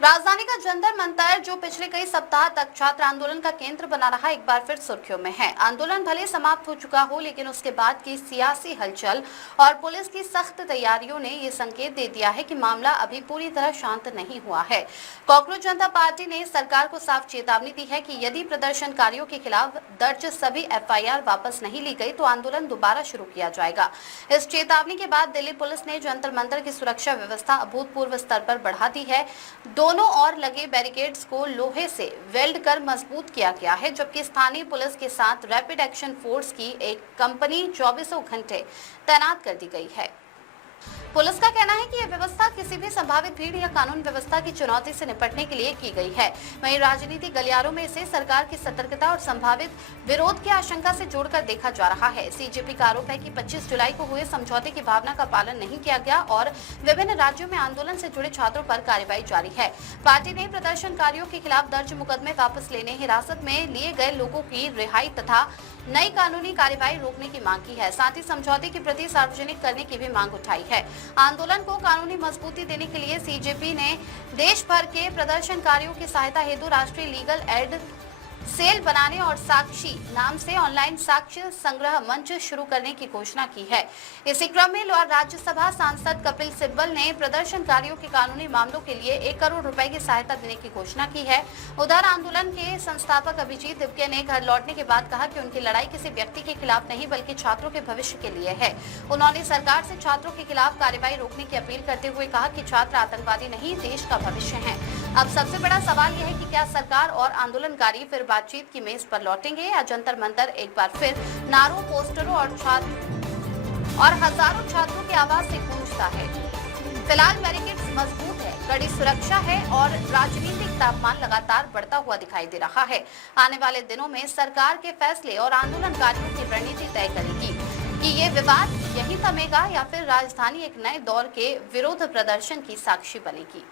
राजधानी का जंतर मंतर जो पिछले कई सप्ताह तक छात्र आंदोलन का केंद्र बना रहा, एक बार फिर सुर्खियों में है। आंदोलन भले समाप्त हो चुका हो, लेकिन उसके बाद की सियासी हलचल और पुलिस की सख्त तैयारियों ने ये संकेत दे दिया है कि मामला अभी पूरी तरह शांत नहीं हुआ है। कॉकरोच जनता पार्टी ने सरकार को साफ चेतावनी दी है कि यदि प्रदर्शनकारियों के खिलाफ दर्ज सभी एफआईआर वापस नहीं ली गई तो आंदोलन दोबारा शुरू किया जाएगा। इस चेतावनी के बाद दिल्ली पुलिस ने जंतर मंतर की सुरक्षा व्यवस्था अभूतपूर्व स्तर पर बढ़ा दी है। दोनों ओर लगे बैरिकेड्स को लोहे से वेल्ड कर मजबूत किया गया है, जबकि स्थानीय पुलिस के साथ रैपिड एक्शन फोर्स की एक कंपनी 24 घंटे तैनात कर दी गई है। पुलिस का कहना है कि यह व्यवस्था किसी भी संभावित भीड़ या कानून व्यवस्था की चुनौती से निपटने के लिए की गई है। वहीं राजनीतिक गलियारों में इसे सरकार की सतर्कता और संभावित विरोध की आशंका से जोड़कर देखा जा रहा है। सीजेपी का आरोप है कि 25 जुलाई को हुए समझौते की भावना का पालन नहीं किया गया और विभिन्न राज्यों में आंदोलन से जुड़े छात्रों पर कार्रवाई जारी है। पार्टी ने प्रदर्शनकारियों के खिलाफ दर्ज मुकदमे वापस लेने, हिरासत में लिए गए लोगों की रिहाई तथा नई कानूनी कार्रवाई रोकने की मांग की है। साथ ही समझौते की प्रति सार्वजनिक करने की भी मांग उठाई है। आंदोलन को कानूनी मजबूती देने के लिए सीजेपी ने देश भर के प्रदर्शनकारियों की सहायता हेतु राष्ट्रीय लीगल एड सेल बनाने और साक्षी नाम से ऑनलाइन साक्ष्य संग्रह मंच शुरू करने की घोषणा की है। इसी क्रम में राज्यसभा सांसद कपिल सिब्बल ने प्रदर्शनकारियों के कानूनी मामलों के लिए 1 करोड़ रुपए की सहायता देने की घोषणा की है। उधर आंदोलन के संस्थापक अभिजीत दिवके ने घर लौटने के बाद कहा कि उनकी लड़ाई किसी व्यक्ति के खिलाफ नहीं बल्कि छात्रों के भविष्य के लिए है। उन्होंने सरकार से छात्रों के खिलाफ कार्रवाई रोकने की अपील करते हुए कहा कि छात्र आतंकवादी नहीं, देश का भविष्य है। अब सबसे बड़ा सवाल यह है कि क्या सरकार और आंदोलनकारी फिर बातचीत की मेज पर लौटेंगे या जंतर मंतर एक बार फिर नारों, पोस्टरों और हजारों छात्रों की आवाज से गूंजता है। फिलहाल बैरिकेड्स मजबूत है, कड़ी सुरक्षा है और राजनीतिक तापमान लगातार बढ़ता हुआ दिखाई दे रहा है। आने वाले दिनों में सरकार के फैसले और आंदोलनकारियों की रणनीति तय करेगी कि ये विवाद यहीं थमेगा या फिर राजधानी एक नए दौर के विरोध प्रदर्शन की साक्षी बनेगी।